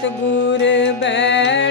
सतगुर बै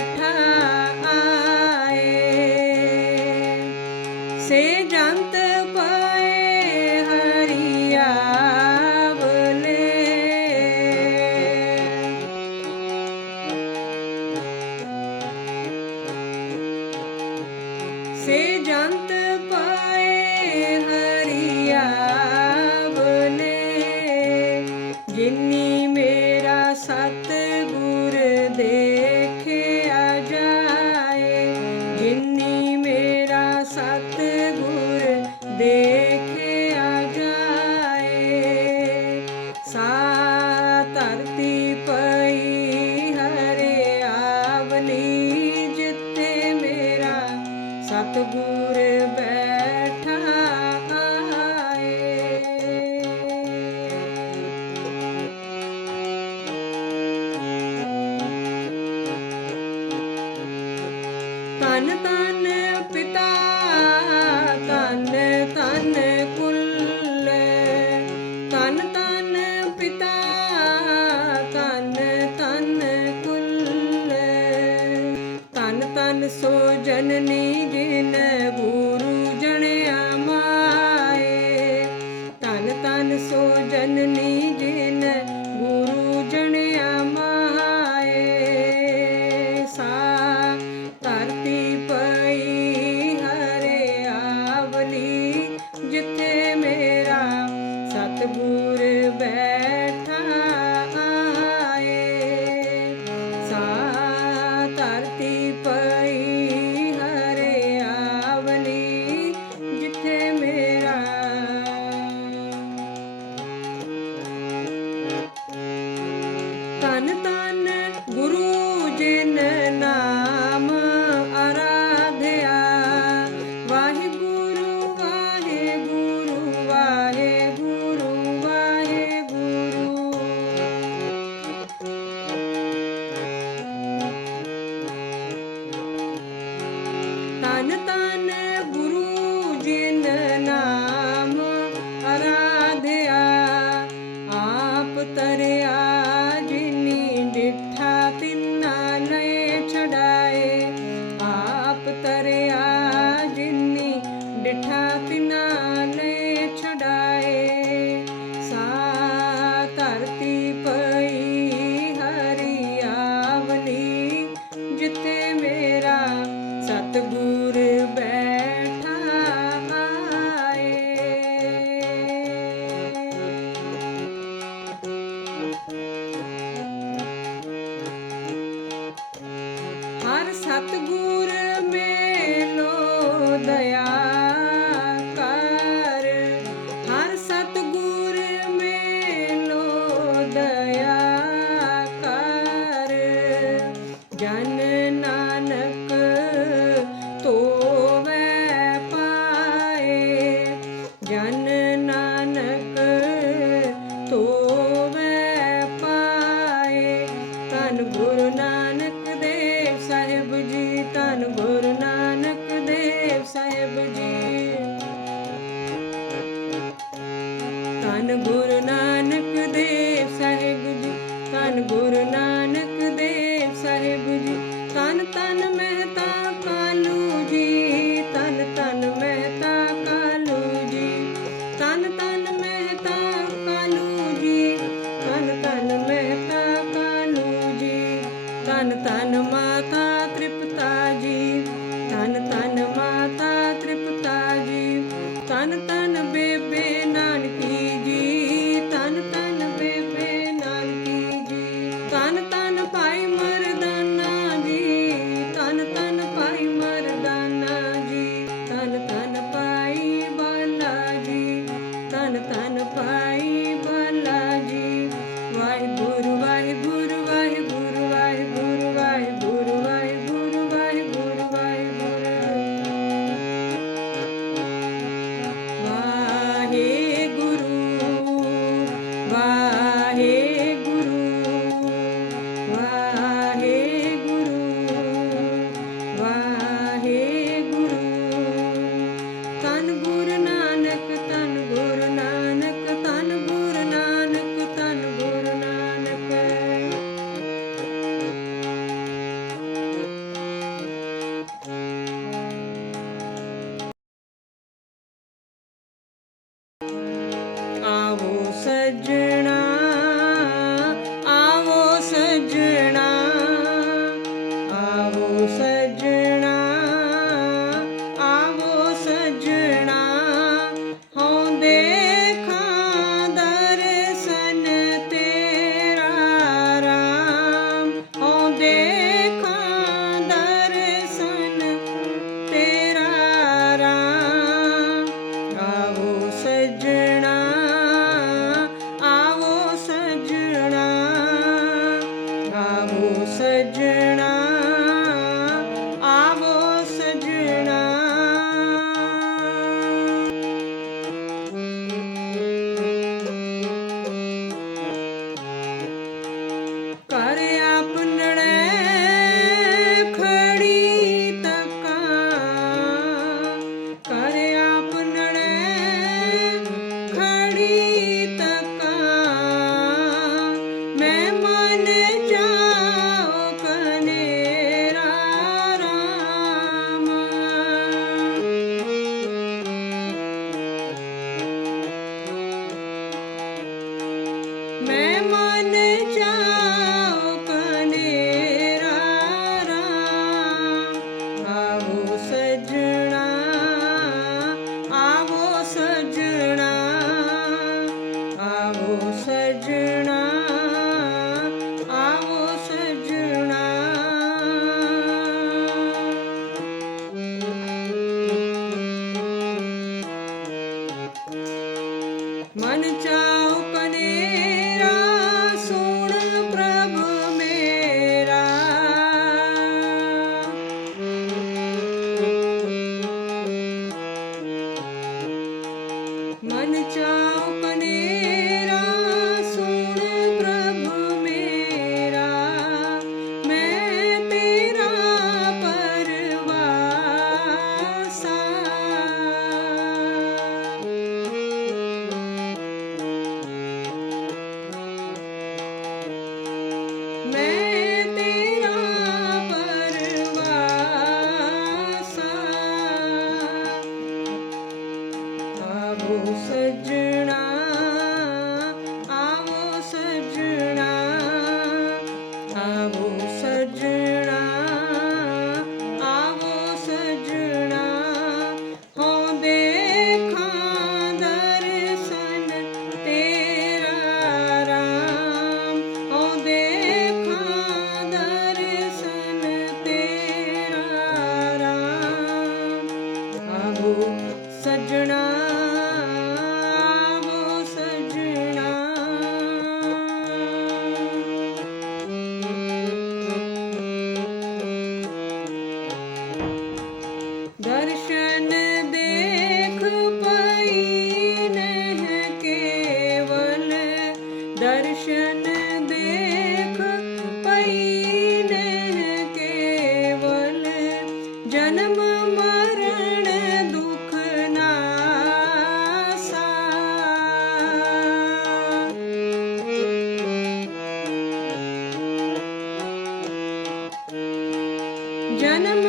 सो जननी ज ਗੁਰੂ ਨਾਨਕ ਦੇ said you Money, sucedido. जन्म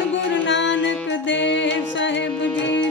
ਗੁਰੂ ਨਾਨਕ ਦੇਵ ਸਾਹਿਬ ਜੀ